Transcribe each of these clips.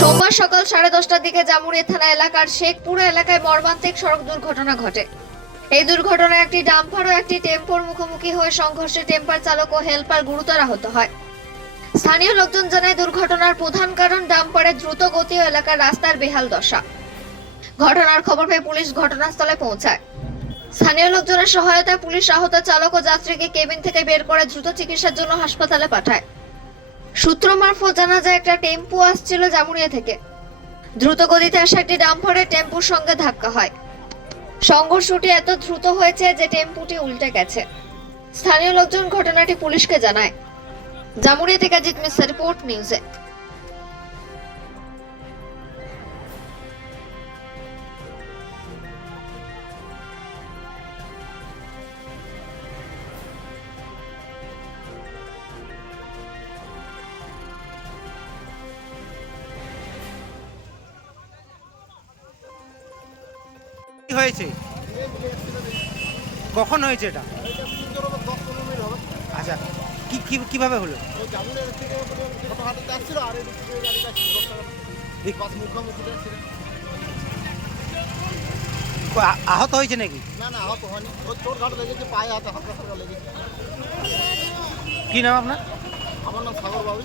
সোমবার সকাল সাড়ে দশটার দিকে জামুরিয়া থানা এলাকার শেখপুরা এলাকায় মর্মান্তিক সড়ক দুর্ঘটনা ঘটে। এই দুর্ঘটনায় একটি ডাম্পার ও একটি টেম্পোর মুখোমুখি হয়ে সংঘর্ষে টেম্পার চালক ও হেলপার গুরুতর আহত হয়। স্থানীয় লোকজন জানায়, দুর্ঘটনার প্রধান কারণ ডাম্পারের দ্রুত গতি ও এলাকার রাস্তার বেহাল দশা। ঘটনার খবর পেয়ে পুলিশ ঘটনাস্থলে পৌঁছায়। স্থানীয় লোকজনের সহায়তায় পুলিশ আহত চালক ও যাত্রীকে কেবিন থেকে বের করে দ্রুত চিকিৎসার জন্য হাসপাতালে পাঠায়। সূত্র মারফত জানা যায়, একটা টেম্পু আসছিল জামুরিয়া থেকে। দ্রুত গতিতে আসা একটি ডাম্পারের টেম্পুর সঙ্গে ধাক্কা হয়। সংঘর্ষটি এত দ্রুত হয়েছে যে টেম্পুটি উল্টে গেছে। স্থানীয় লোকজন ঘটনাটি পুলিশকে জানায়। জামুরিয়া থেকে জিত মিশ্র, রিপোর্ট নিউজে। হয়েছে? কখন হয়েছে এটা? আচ্ছা কি, কি- কীভাবে হলো? আহত হয়েছে নাকি? না না আহত হয়নি পায়ে হাতে লেগেছে কি নাম আপনার? আমার নাম সাগর বাবু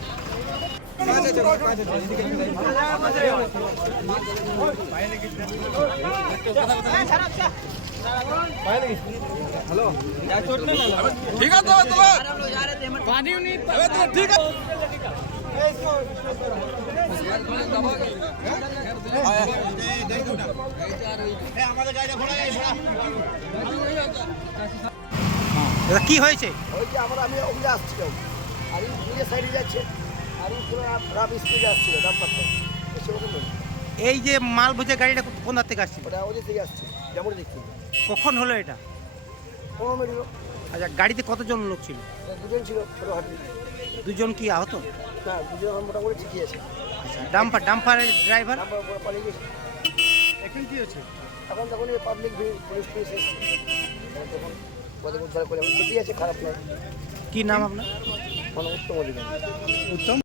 দাদা কি হয়েছে? আমরা আমি আসছিলাম আর সাইডে যাচ্ছে। আর এই আসছিল যে মাল বোঝা গাড়িটা কোন ধার থেকে আসছিল? ওটা ওদের থেকে আসছে যেমন দেখছি কখন হলো এটা? পনেরো মিনিট আচ্ছা গাড়িতে কতজন লোক ছিল? দুজন ছিল ছোটো হাঁটি দুজন কি আহত? না দুজন মোটামুটি ঠিকই আছে। আচ্ছা ডাম্পার ডাম্পারের ড্রাইভার পালিয়ে গেছে। এখন কি হচ্ছে? এখন তখন এই পাবলিক পুলিশ পুলিশ এসছে তখন পদে উদ্ধার করে ঠিকই আছে খারাপ নয়। কি নাম আপনার? উত্তম অধিকারী। উত্তম?